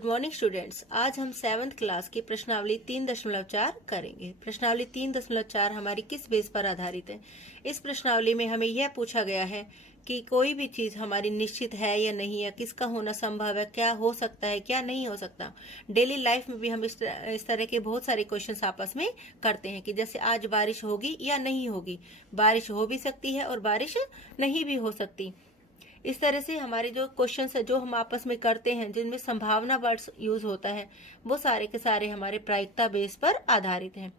Good morning students. आज हम 7th class की प्रश्नावली 3.4 करेंगे। प्रश्नावली 3.4 हमारी किस बेस पर आधारित है? इस प्रश्नावली में हमें यह पूछा गया है कि कोई भी चीज हमारी निश्चित है या नहीं है, किसका होना संभव है, क्या हो सकता है, क्या नहीं हो सकता। डेली लाइफ में भी हम इस तरह के बहुत सारे क्वेश्चंस आपस में करते हैं कि जैसे आज बारिश होगी या नहीं होगी। बारिश हो भी सकती है और बारिश नहीं भी हो सकती। इस तरह से हमारे जो क्वेश्चंस है जो हम आपस में करते हैं, जिनमें संभावना वर्ड्स यूज होता है, वो सारे के सारे हमारे प्रायिकता बेस पर आधारित हैं।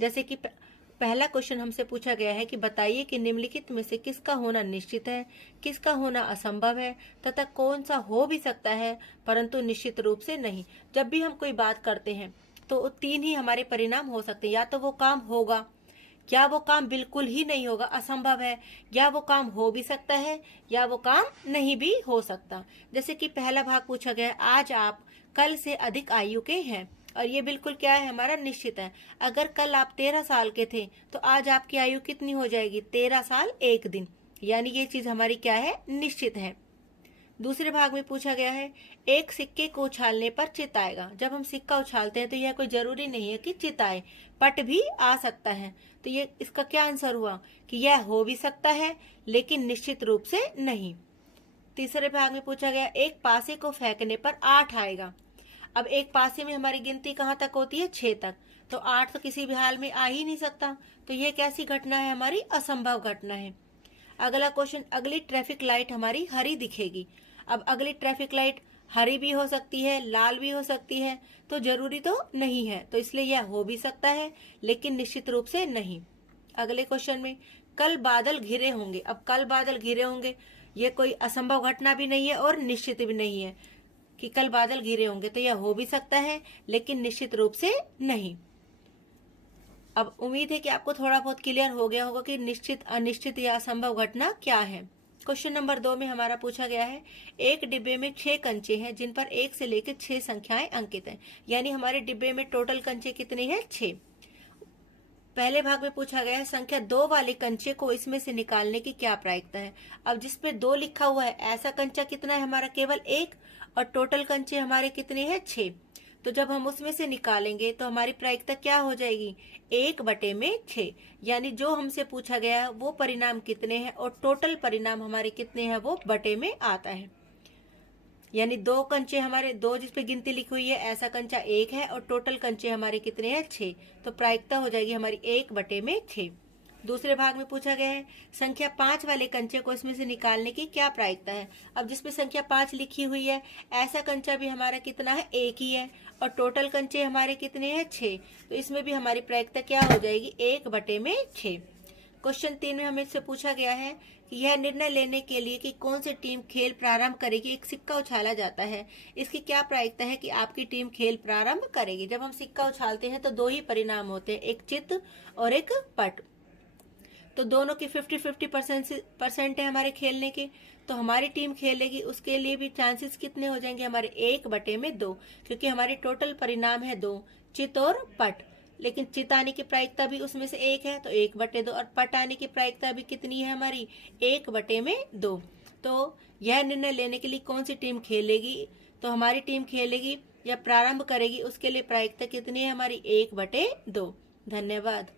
जैसे कि पहला क्वेश्चन हमसे पूछा गया है कि बताइए कि निम्नलिखित में से किसका होना निश्चित है, किसका होना असंभव है तथा कौन सा हो भी सकता है परंतु निश्चित रूप से नहीं। जब भी हम कोई बात करते हैं तो 3 ही हमारे परिणाम हो सकते हैं। या तो वो काम होगा, या वो काम बिल्कुल ही नहीं होगा, असंभव है, या वो काम हो भी सकता है, या वो काम नहीं भी हो सकता। जैसे कि पहला भाग पूछा गया, आज आप कल से अधिक आयु के हैं, और ये बिल्कुल क्या है, हमारा निश्चित है। अगर कल आप 13 साल के थे तो आज आपकी आयु कितनी हो जाएगी? 13 साल 1 दिन। यानी ये चीज हमारी क्या है, निश्चित है। दूसरे भाग में पूछा गया है, एक सिक्के को उछालने पर चित आएगा। जब हम सिक्का उछालते हैं तो यह कोई जरूरी नहीं है कि चित आए, पट भी आ सकता है। तो ये इसका क्या आंसर हुआ कि यह हो भी सकता है लेकिन निश्चित रूप से नहीं। तीसरे भाग में पूछा गया, एक पासे को फेंकने पर 8 आएगा। अब एक पासे में हमारी गिनती कहाँ तक होती है? 6 तक। तो 8 तो किसी भी हाल में आ ही नहीं सकता। तो ये कैसी घटना है? हमारी असंभव घटना है। अगला क्वेश्चन, अगली ट्रैफिक लाइट हमारी हरी दिखेगी। अब अगली ट्रैफिक लाइट हरी भी हो सकती है, लाल भी हो सकती है, तो जरूरी तो नहीं है। तो इसलिए यह हो भी सकता है लेकिन निश्चित रूप से नहीं। अगले क्वेश्चन में, कल बादल घिरे होंगे। अब कल बादल घिरे होंगे, ये कोई असंभव घटना भी नहीं है और निश्चित भी नहीं है कि कल बादल घिरे होंगे। तो यह हो भी सकता है लेकिन निश्चित रूप से नहीं। अब उम्मीद है कि आपको थोड़ा बहुत क्लियर हो गया होगा कि निश्चित, अनिश्चित या असंभव घटना क्या है। क्वेश्चन नंबर 2 में हमारा पूछा गया है, एक डिब्बे में 6 कंचे हैं जिन पर 1 से लेकर 6 संख्याएं अंकित हैं। यानी हमारे डिब्बे में टोटल कंचे कितने हैं? 6। पहले भाग में पूछा गया है, संख्या 2 वाले कंचे को इसमें से निकालने की क्या प्रायिकता है। अब जिसपे 2 लिखा हुआ है, ऐसा कंचा कितना है हमारा? केवल 1। और टोटल कंचे हमारे कितने हैं? 6। तो जब हम उसमें से निकालेंगे तो हमारी प्रायिकता क्या हो जाएगी? 1/6। यानी जो हमसे पूछा गया है वो परिणाम कितने हैं और टोटल परिणाम हमारे कितने हैं, वो बटे में आता है। यानी 2 कंचे हमारे, 2 जिसपे गिनती लिखी हुई है, ऐसा कंचा 1 है और टोटल कंचे हमारे कितने हैं? 6। तो प्रायिकता हो जाएगी हमारी 1/6। दूसरे भाग में पूछा गया है, संख्या 5 वाले कंचे को इसमें से निकालने की क्या प्रायिकता है। अब जिसपे संख्या 5 लिखी हुई है, ऐसा कंचा भी हमारा कितना है? 1 ही है और टोटल कंचे हमारे कितने हैं? 6। तो इसमें भी हमारी प्रायिकता क्या हो जाएगी? 1/6। क्वेश्चन 3 में हमें इससे पूछा गया है कि यह निर्णय लेने के लिए कि कौन सी टीम खेल प्रारंभ करेगी, एक सिक्का उछाला जाता है। इसकी क्या प्रायिकता है कि आपकी टीम खेल प्रारंभ करेगी। जब हम सिक्का उछालते हैं तो 2 ही परिणाम होते हैं, एक चित और एक पट। तो दोनों की 50-50% है हमारे खेलने के। तो हमारी टीम खेलेगी, उसके लिए भी चांसेस कितने हो जाएंगे हमारे? 1/2, क्योंकि हमारे टोटल परिणाम है 2, चित और पट। लेकिन चित आने की प्रायिकता भी उसमें से 1 है तो 1/2, और पट आने की प्रायिकता भी कितनी है हमारी? 1/2। तो यह निर्णय लेने के लिए कौन सी टीम खेलेगी, तो हमारी टीम खेलेगी या प्रारंभ करेगी, उसके लिए प्रायिकता कितनी है हमारी? 1/2। धन्यवाद।